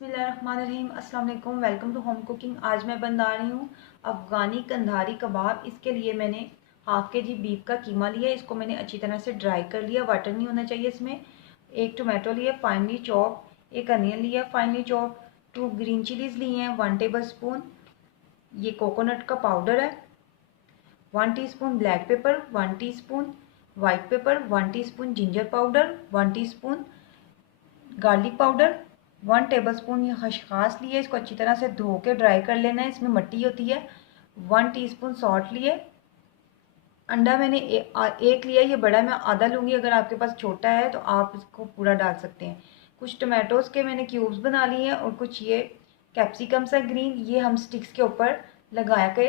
बिस्मिल्लाहिर्रहमानिर्रहीम। अस्सलाम वालेकुम। Welcome to home cooking. आज मैं बना रही हूँ अफ़गानी कंधारी कबाब। इसके लिए मैंने हाफ़ के जी बीफ का कीमा लिया। इसको मैंने अच्छी तरह से ड्राई कर लिया, वाटर नहीं होना चाहिए इसमें। एक टोमेटो लिया फाइनली चॉप, एक अनियन लिया फाइनली चॉप, 2 ग्रीन चिलीज़ लिए हैं, 1 टेबल स्पून ये कोकोनट का पाउडर है, 1 teaspoon black pepper, 1 teaspoon white paper, 1 teaspoon ginger powder, 1 teaspoon garlic powder, 1 tablespoon ये खसखस लिए। इसको अच्छी तरह से धो के ड्राई कर लेना है, इसमें मिट्टी होती है। 1 टीस्पून सॉल्ट लिए। अंडा मैंने एक लिया, ये बड़ा, मैं आधा लूँगी। अगर आपके पास छोटा है तो आप इसको पूरा डाल सकते हैं। कुछ टमाटोज़ के मैंने क्यूब्स बना लिए हैं और कुछ ये कैप्सिकम्स है ग्रीन। ये हम स्टिक्स के ऊपर लगा के,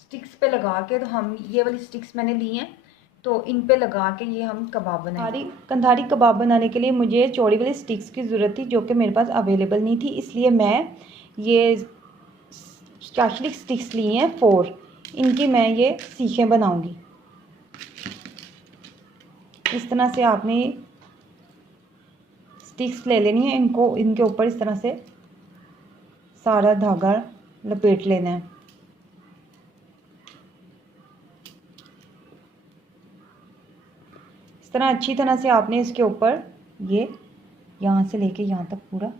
स्टिक्स पे लगा के, तो हम ये वाली स्टिक्स मैंने ली हैं, तो इन पे लगा के ये हम कबाब बनाएंगे। कंधारी कबाब बनाने के लिए मुझे चौड़ी वाली स्टिक्स की ज़रूरत थी, जो कि मेरे पास अवेलेबल नहीं थी, इसलिए मैं ये चाशलिक स्टिक्स ली हैं 4। इनकी मैं ये सीखें बनाऊंगी। इस तरह से आपने स्टिक्स ले लेनी है, इनको इनके ऊपर इस तरह से सारा धागा लपेट लेना है। इस तरह अच्छी तरह से आपने इसके ऊपर ये यहाँ से लेके यहाँ तक पूरा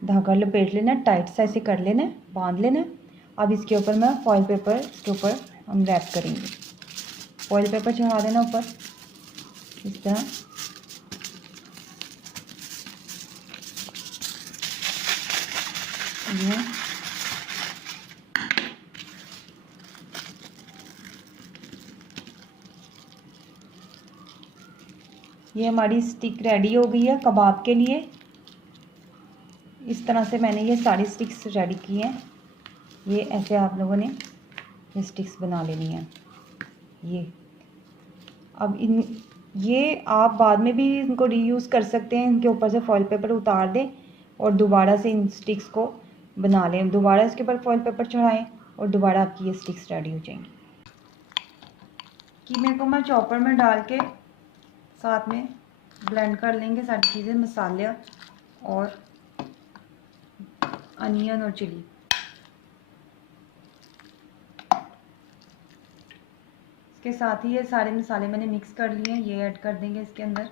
धागा लपेट लेना है, टाइट सा ऐसे कर लेना है, बांध लेना है। अब इसके ऊपर मैं फॉइल पेपर, इसके ऊपर हम रैप करेंगे। फॉइल पेपर चढ़ा देना ऊपर इस तरह। ये हमारी स्टिक रेडी हो गई है कबाब के लिए। इस तरह से मैंने ये सारी स्टिक्स रेडी की हैं। ये ऐसे आप लोगों ने ये स्टिक्स बना लेनी है। ये अब ये आप बाद में भी इनको रीयूज़ कर सकते हैं। इनके ऊपर से फॉइल पेपर उतार दें और दोबारा से इन स्टिक्स को बना लें। दोबारा इसके ऊपर फॉइल पेपर चढ़ाएं और दोबारा आपकी ये स्टिक्स रेडी हो जाएंगी। कीमे को मैं चॉपर में डाल के साथ में ब्लेंड कर लेंगे सारी चीज़ें, मसाले और अनियन और चिली। इसके साथ ही ये सारे मसाले मैंने मिक्स कर लिए हैं, ये ऐड कर देंगे इसके अंदर।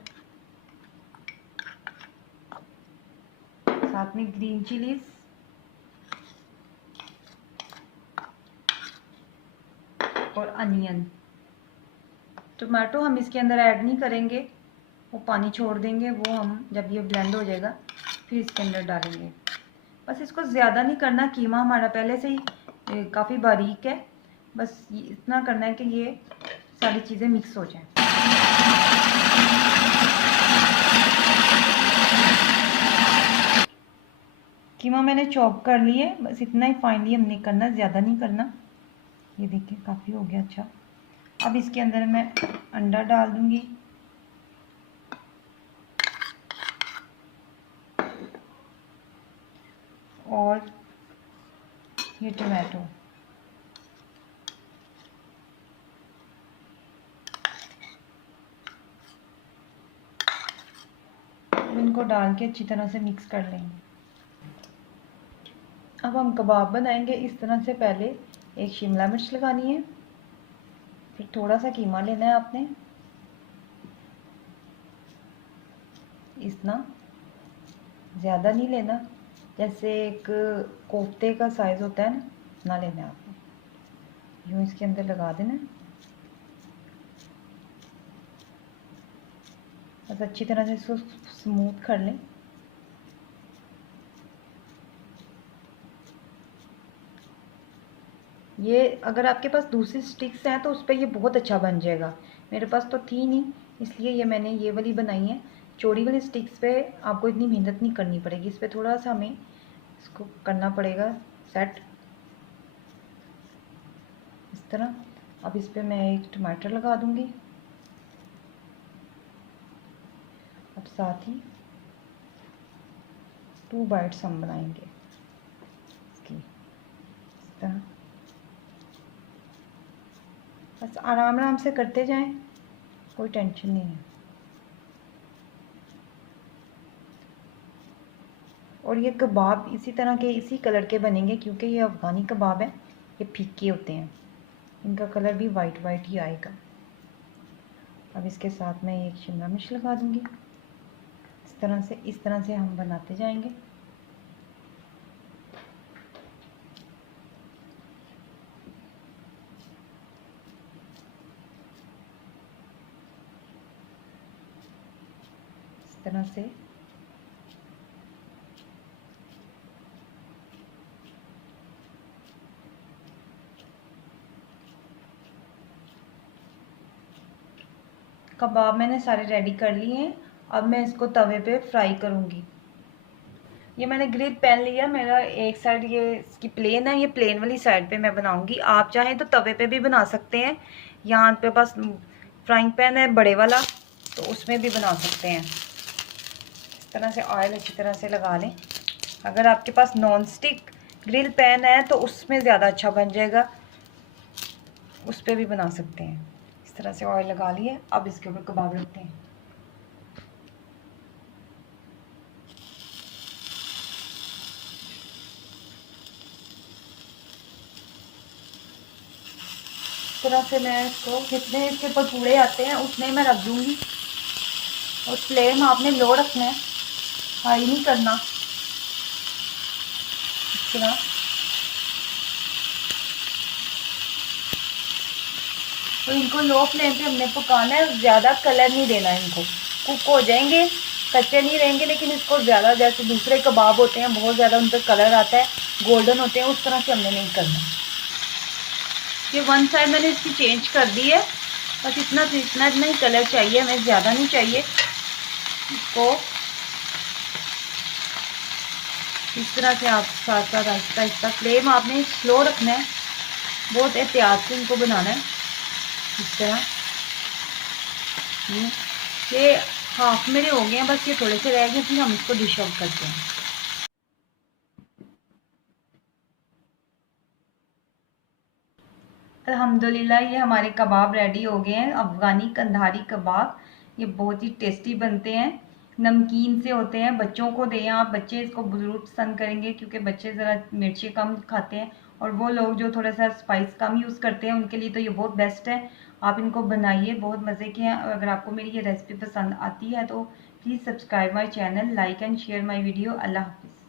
साथ में ग्रीन चिलीज, और अनियन। टोमेटो हम इसके अंदर ऐड नहीं करेंगे, वो पानी छोड़ देंगे। वो हम जब ये ब्लेंड हो जाएगा फिर इसके अंदर डालेंगे। बस इसको ज़्यादा नहीं करना, कीमा हमारा पहले से ही काफ़ी बारीक है। बस इतना करना है कि ये सारी चीज़ें मिक्स हो जाएं। कीमा मैंने चॉप कर लिए, बस इतना ही फाइनली हमने करना, ज़्यादा नहीं करना। ये देखिए काफ़ी हो गया अच्छा। अब इसके अंदर मैं अंडा डाल दूंगी और ये टमाटो। इनको डाल के अच्छी तरह से मिक्स कर लेंगे। अब हम कबाब बनाएंगे। इस तरह से पहले एक शिमला मिर्च लगानी है, फिर थोड़ा सा कीमा लेना है आपने, इतना ज़्यादा नहीं लेना, जैसे एक कोफ्ते का साइज़ होता है ना, इतना लेना है आपने। यूँ इसके अंदर लगा देना, बस अच्छी तरह से इसको स्मूथ कर लें। ये अगर आपके पास दूसरी स्टिक्स हैं तो उस पर ये बहुत अच्छा बन जाएगा। मेरे पास तो थी नहीं, इसलिए ये मैंने ये वाली बनाई है। चौड़ी वाली स्टिक्स पे आपको इतनी मेहनत नहीं करनी पड़ेगी, इस पर थोड़ा सा हमें इसको करना पड़ेगा सेट, इस तरह। अब इस पर मैं एक टमाटर लगा दूंगी। अब साथ ही 2 बाइट्स हम बनाएंगे इसकी, इस तरह। बस आराम आराम से करते जाएं, कोई टेंशन नहीं है। और ये कबाब इसी तरह के इसी कलर के बनेंगे, क्योंकि ये अफ़गानी कबाब है, ये फीके होते हैं, इनका कलर भी वाइट वाइट ही आएगा। अब इसके साथ मैं एक शिमला मिर्च लगा दूँगी। इस तरह से हम बनाते जाएंगे। इस तरह से कबाब मैंने सारे रेडी कर लिए हैं। अब मैं इसको तवे पे फ्राई करूँगी। ये मैंने ग्रिल पैन लिया, मेरा एक साइड ये इसकी प्लेन है, ये प्लेन वाली साइड पे मैं बनाऊंगी। आप चाहें तो तवे पे भी बना सकते हैं, यहाँ पे पास फ्राइंग पैन है बड़े वाला, तो उसमें भी बना सकते हैं। इस तरह से ऑयल अच्छी तरह से लगा लें। अगर आपके पास नॉन स्टिक ग्रिल पैन है तो उसमें ज़्यादा अच्छा बन जाएगा, उस पर भी बना सकते हैं। इस तरह से ऑयल लगा लिए। अब इसके ऊपर कबाब रखते हैं। इस तरह से मैं इसको जितने इसके पकौड़े आते हैं उतने मैं रख दूँगी। और फ्लेम आपने लो रखना है, हाई नहीं करना। इस तरह तो इनको लो फ्लेम पे हमने पकाना है, ज़्यादा कलर नहीं देना है। इनको कुक हो जाएंगे, कच्चे नहीं रहेंगे, लेकिन इसको ज़्यादा जैसे दूसरे कबाब होते हैं बहुत ज़्यादा उन पर कलर आता है, गोल्डन होते हैं, उस तरह से हमने नहीं करना। ये वन साइड मैंने इसकी चेंज कर दी है, बस इतना ही कलर चाहिए हमें, ज़्यादा नहीं चाहिए। इसको इस तरह से आप साथ साथ आहिस्ता आहिस्ता, फ्लेम आपने स्लो रखना है, बहुत एहतियात से इनको बनाना है। इस तरह ये हाफ मेरे हो गए हैं, बस ये थोड़े से रह गए, फिर हम इसको डिश आउट करते हैं। अल्हम्दुलिल्लाह ये हमारे कबाब रेडी हो गए हैं, अफ़गानी कंधारी कबाब। ये बहुत ही टेस्टी बनते हैं, नमकीन से होते हैं। बच्चों को दें आप, बच्चे इसको ज़रूर पसंद करेंगे, क्योंकि बच्चे ज़रा मिर्ची कम खाते हैं, और वो लोग जो थोड़ा सा स्पाइस कम यूज़ करते हैं उनके लिए तो ये बहुत बेस्ट है। आप इनको बनाइए, बहुत मज़े के हैं। अगर आपको मेरी ये रेसिपी पसंद आती है तो please subscribe my channel, like and share my video. अल्लाह हाफ़िज़।